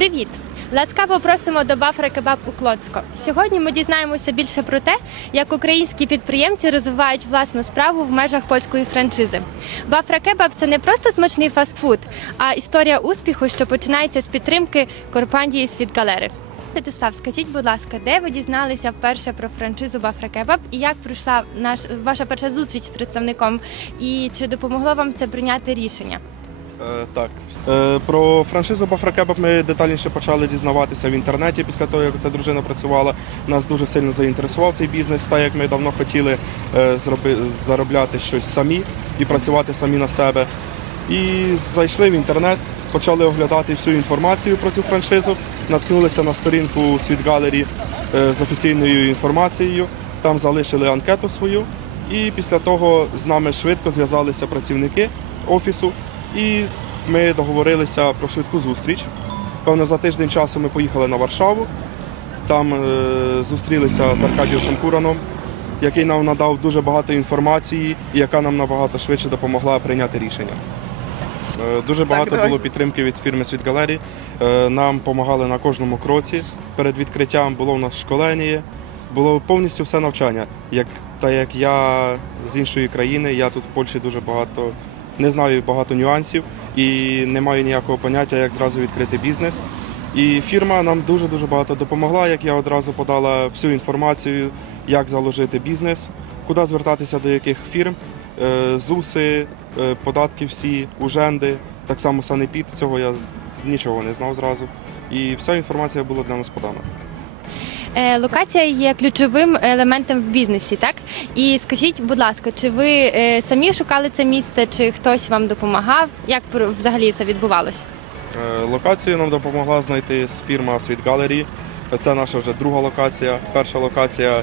Привіт! Ласкаво просимо до Бафра Кебаб у Клоцько. Сьогодні ми дізнаємося більше про те, як українські підприємці розвивають власну справу в межах польської франшизи. Бафра Кебаб це не просто смачний фастфуд, а історія успіху, що починається з підтримки компанії Світгалери. Святослав, скажіть, будь ласка, де ви дізналися вперше про франшизу Бафра Кебаб і як пройшла наш ваша перша зустріч з представником? І чи допомогло вам це прийняти рішення? Е, Так, Е, про франшизу Бафракебаб ми детальніше почали дізнаватися в інтернеті після того, як ця дружина працювала. Нас дуже сильно заінтересував цей бізнес, так як ми давно хотіли е, заробляти щось самі і працювати самі на себе. І зайшли в інтернет, почали оглядати всю інформацію про цю франшизу, наткнулися на сторінку Світгалері е, з офіційною інформацією. Там залишили анкету свою. І після того з нами швидко зв'язалися працівники офісу, і ми договорилися про швидку зустріч. Певно, за тиждень часу ми поїхали на Варшаву. Там е, зустрілися з Аркадієм Шанкураном, який нам надав дуже багато інформації і яка нам набагато швидше допомогла прийняти рішення. Е, Дуже багато було підтримки від фірми Світгалері. Нам допомагали на кожному кроці. Перед відкриттям було в нас школення, було повністю все навчання. Як, та як я з іншої країни, я тут в Польщі дуже багато не знаю багато нюансів і не маю ніякого поняття, як зразу відкрити бізнес. І фірма нам дуже дуже багато допомогла, як я одразу подала всю інформацію, як заложити бізнес, куди звертатися до яких фірм, е, ЗУСи, е, податки всі, уженди, так само санепід. Цього я нічого не знав зразу. І вся інформація була для нас подана. Е, Локація є ключовим елементом в бізнесі, так? І скажіть, будь ласка, чи ви е, самі шукали це місце, чи хтось вам допомагав? Як взагалі це відбувалось? Е, Локацію нам допомогла знайти фірма Світ Gallery. Це наша вже друга локація. Перша локація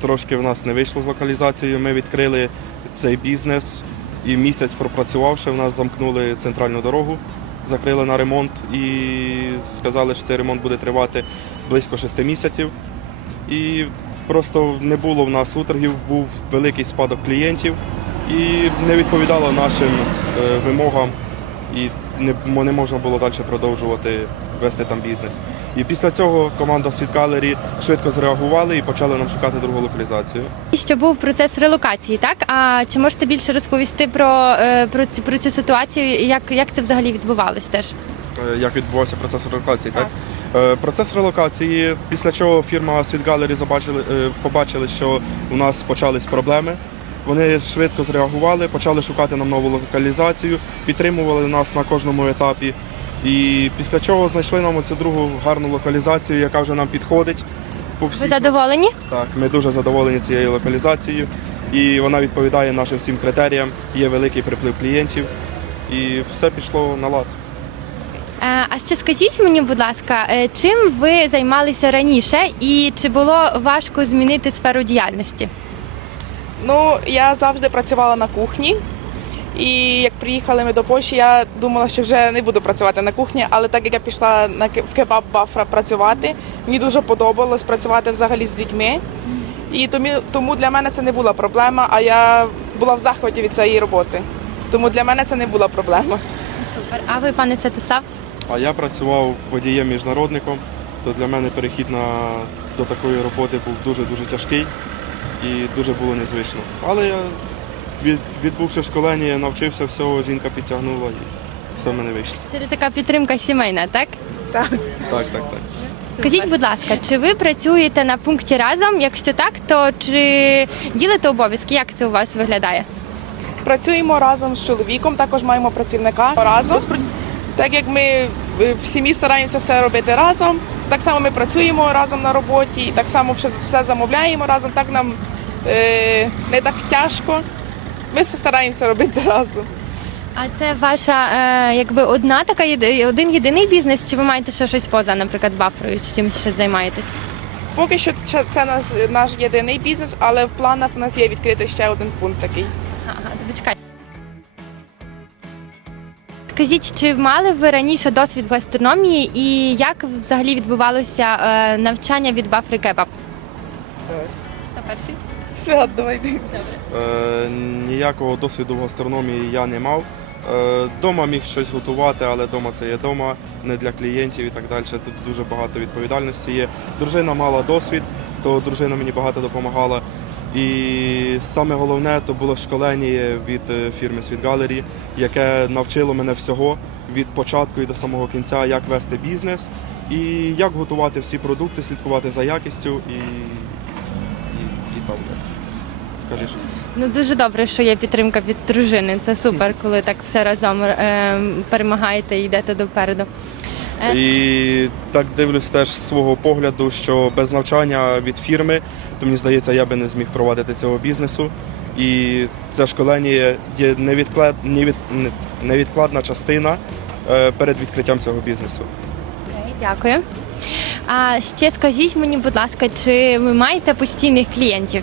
трошки в нас не вийшло з локалізацією. Ми відкрили цей бізнес і місяць пропрацювавши, в нас замкнули центральну дорогу, закрили на ремонт і сказали, що цей ремонт буде тривати близько шести місяців. І просто не було в нас уторгів, був великий спадок клієнтів і не відповідало нашим е, вимогам, і не можна було далі продовжувати вести там бізнес. І після цього команда Світкалері швидко зреагували і почали нам шукати другу локалізацію. І Що був процес релокації, так? А чи можете більше розповісти про, е, про, цю, про цю ситуацію? Як, як це взагалі відбувалось теж? Е, Як відбувався процес релокації, так? Е, Процес релокації, після чого фірма Світгалері забачили, е, побачили, що у нас почались проблеми. Вони швидко зреагували, почали шукати нам нову локалізацію, підтримували нас на кожному етапі. І після чого знайшли нам оцю другу гарну локалізацію, яка вже нам підходить. По Ви задоволені? Так, ми дуже задоволені цією локалізацією, і вона відповідає нашим всім критеріям. Є великий приплив клієнтів, і все пішло на лад. Е, А ще скажіть мені, будь ласка, е, чим ви займалися раніше і чи було важко змінити сферу діяльності? Ну, я завжди працювала на кухні. І як приїхали ми до Польщі, я думала, що вже не буду працювати на кухні, але так як я пішла на в кебаб Бафра працювати, мені дуже подобалось працювати взагалі з людьми. І тому, тому для мене це не була проблема, а я була в захваті від цієї роботи. Тому для мене це не була проблема. Супер. А ви, пане Святослав? А я працював водієм міжнародником, то для мене перехід на, до такої роботи був дуже-дуже тяжкий і дуже було незвично. Але я, від, відбувши школення, навчився всього, жінка підтягнула і все в мене вийшло. Це така підтримка сімейна, так? Так. Так, так, так. Скажіть, будь ласка, чи ви працюєте на пункті разом? Якщо так, то чи ділите обов'язки? Як це у вас виглядає? Працюємо разом з чоловіком, також маємо працівника разом. Так як ми е, в сім'ї стараємося все робити разом, так само ми працюємо разом на роботі, так само все, все замовляємо разом. Так нам е, не так тяжко. Ми все стараємося робити разом. А це ваша е, якби одна така єди- один єдиний бізнес, чи ви маєте ще щось поза, наприклад, бафрою, чи чимось ще займаєтесь? Поки що це- це наш, наш єдиний бізнес, але в планах у нас є відкрити ще один пункт такий. Ага, то почекайте. Скажіть, чи мали ви раніше досвід в гастрономії і як взагалі відбувалося е, навчання від Бафри Кебаб? Хто перший? Свят, давай. Е, ніякого досвіду в гастрономії я не мав. Е, Дома міг щось готувати, але дома це є дома, не для клієнтів і так далі. Тут дуже багато відповідальності є. Дружина мала досвід, то дружина мені багато допомагала. І саме головне то було школення від е, фірми Світ Галері, яке навчило мене всього від початку і до самого кінця, як вести бізнес і як готувати всі продукти, слідкувати за якістю і. Скажи щось. Ну дуже добре, що є підтримка від дружини. Це супер, коли так все разом е, перемагаєте і йдете допереду. Е. І так дивлюсь теж з свого погляду, що без навчання від фірми, то мені здається, я би не зміг провадити цього бізнесу. І це школення є невідклад, невід, невідкладна частина е, перед відкриттям цього бізнесу. Окей, Дякую. А ще скажіть мені, будь ласка, чи ви маєте постійних клієнтів?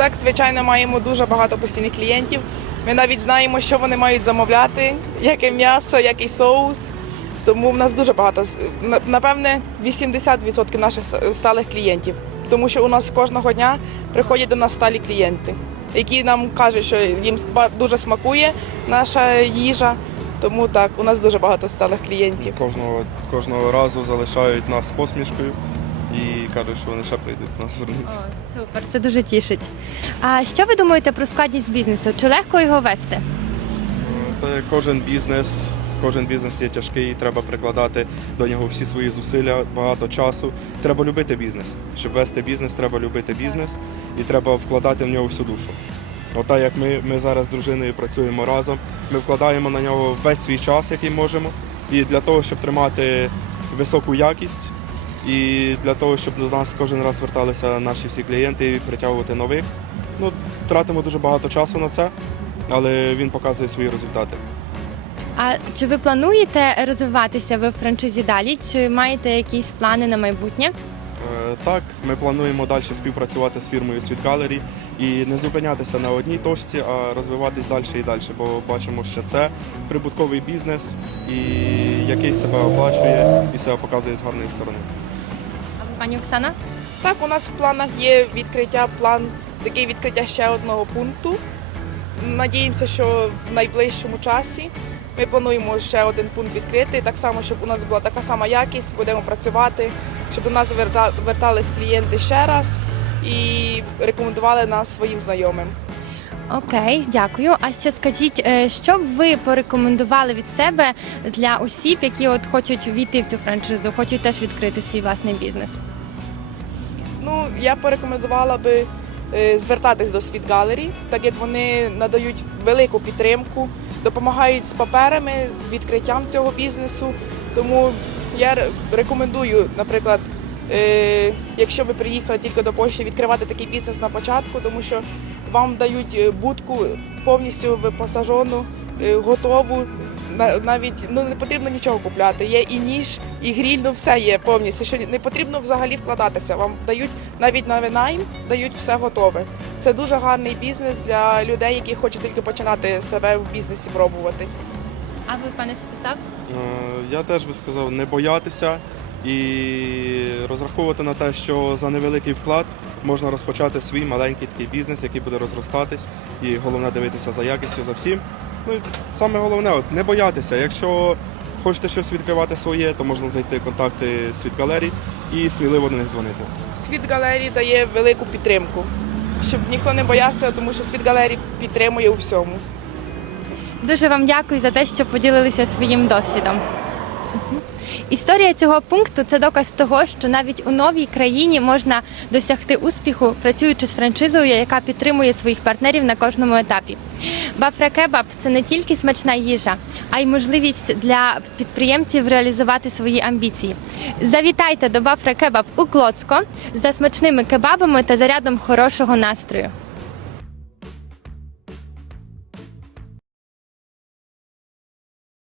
Так, звичайно, маємо дуже багато постійних клієнтів. Ми навіть знаємо, що вони мають замовляти, яке м'ясо, який соус. Тому в нас дуже багато. Напевне, 80% наших сталих клієнтів. Тому що у нас кожного дня приходять до нас сталі клієнти, які нам кажуть, що їм дуже смакує наша їжа. Тому так, у нас дуже багато сталих клієнтів. Кожного, кожного разу залишають нас посмішкою і кажуть, що вони ще прийдуть до нас вернуться. О, супер, це дуже тішить. А що ви думаєте про складність бізнесу? Чи легко його вести? Та кожен бізнес, кожен бізнес є тяжкий, треба прикладати до нього всі свої зусилля, багато часу. Треба любити бізнес. Щоб вести бізнес, треба любити бізнес і треба вкладати в нього всю душу. Ота як ми, ми зараз з дружиною працюємо разом, ми вкладаємо на нього весь свій час, який можемо. І для того, щоб тримати високу якість, і для того, щоб до нас кожен раз зверталися наші всі клієнти і притягувати нових. Ну, тратимо дуже багато часу на це, але він показує свої результати. А чи ви плануєте розвиватися в франшизі далі? Чи маєте якісь плани на майбутнє? Е, Так, ми плануємо далі співпрацювати з фірмою Світ Gallery і не зупинятися на одній точці, а розвиватись далі і далі, бо бачимо, що це прибутковий бізнес, і який себе оплачує і себе показує з гарної сторони. Пані Оксана? Так, у нас в планах є відкриття план, таке відкриття ще одного пункту. Надіємося, що в найближчому часі ми плануємо ще один пункт відкрити. Так само, щоб у нас була така сама якість, будемо працювати, щоб до нас верта- вертались клієнти ще раз і рекомендували нас своїм знайомим. Окей, дякую. А ще скажіть, е, що б ви порекомендували від себе для осіб, які от хочуть війти в цю франшизу, хочуть теж відкрити свій власний бізнес? Ну, я порекомендувала би е, звертатись до Світ Галері, так як вони надають велику підтримку, допомагають з паперами, з відкриттям цього бізнесу. Тому я рекомендую, наприклад, е, якщо ви приїхали тільки до Польщі, відкривати такий бізнес на початку, тому що вам дають е, будку повністю випасажену, е, готову. На- Навіть ну не потрібно нічого купляти. Є і ніж, і гріль, ну все є повністю. Що не потрібно взагалі вкладатися. Вам дають навіть на винайм, дають все готове. Це дуже гарний бізнес для людей, які хочуть тільки починати себе в бізнесі пробувати. А ви, пане Святослав? Е, Я теж би сказав не боятися і розраховувати на те, що за невеликий вклад можна розпочати свій маленький такий бізнес, який буде розростатись, і головне дивитися за якістю, за всім. Ну і саме головне, от не боятися. Якщо хочете щось відкривати своє, то можна зайти в контакти світ галерій і сміливо до них дзвонити. Світ галерії дає велику підтримку, щоб ніхто не боявся, тому що світ галерії підтримує у всьому. Дуже вам дякую за те, що поділилися своїм досвідом. Історія цього пункту це доказ того, що навіть у новій країні можна досягти успіху, працюючи з франшизою, яка підтримує своїх партнерів на кожному етапі. Бафра Кебаб це не тільки смачна їжа, а й можливість для підприємців реалізувати свої амбіції. Завітайте до Бафра Кебаб у Клоцко за смачними кебабами та зарядом хорошого настрою.